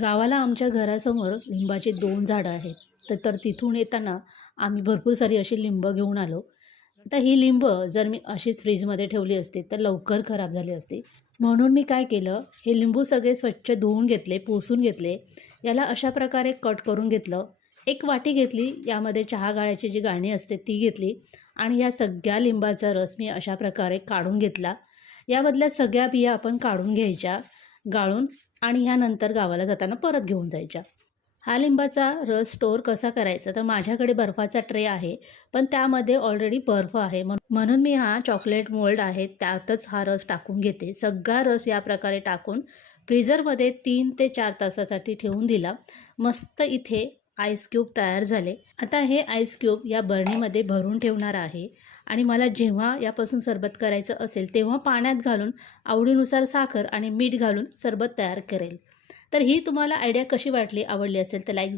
गावाला आमच्या घरासमोर लिंबाची दोन झाडं आहेत. तर तर तिथून येताना आम्ही भरपूर सारी अशी लिंब घेऊन आलो. आता ही लिंब जर मी अशीच फ्रीजमध्ये ठेवली असती तर लवकर खराब झाली असती. म्हणून मी काय केलं हे लिंबू सगळे स्वच्छ धुवून घेतले पुसून घेतले. याला अशा प्रकारे कट करून घेतलं. एक वाटी घेतली यामध्ये चहा गाळ्याची जी गाणी असते ती घेतली. आणि या सगळ्या लिंबाचा रस मी अशा प्रकारे काढून घेतला. यामधल्या सगळ्या बिया आपण काढून घ्यायच्या गाळून. आणि ह्यानंतर गावाला जाताना परत घेऊन जायच्या. हा लिंबाचा रस स्टोअर कसा करायचा? तर माझ्याकडे बर्फाचा ट्रे आहे पण त्यामध्ये ऑलरेडी बर्फ आहे. म्हणून मी हा चॉकलेट मोल्ड आहे त्यातच हा रस टाकून घेते. सगळा रस या प्रकारे टाकून फ्रीझरमध्ये तीन ते चार तासासाठी ठेवून दिला. मस्त इथे आईस क्यूब तयार झाले. आता हे आईस क्यूब या बरणीमध्ये भरून ठेवणार आहे आणि मला जेव्हा यापासून सरबत करायचं असेल तेव्हा पाण्यात घालून आवडीनुसार साखर आणि मीठ घालून सरबत तयार करेल. तर ही तुम्हाला आयडिया कशी वाटली आवडली असेल तर लाईक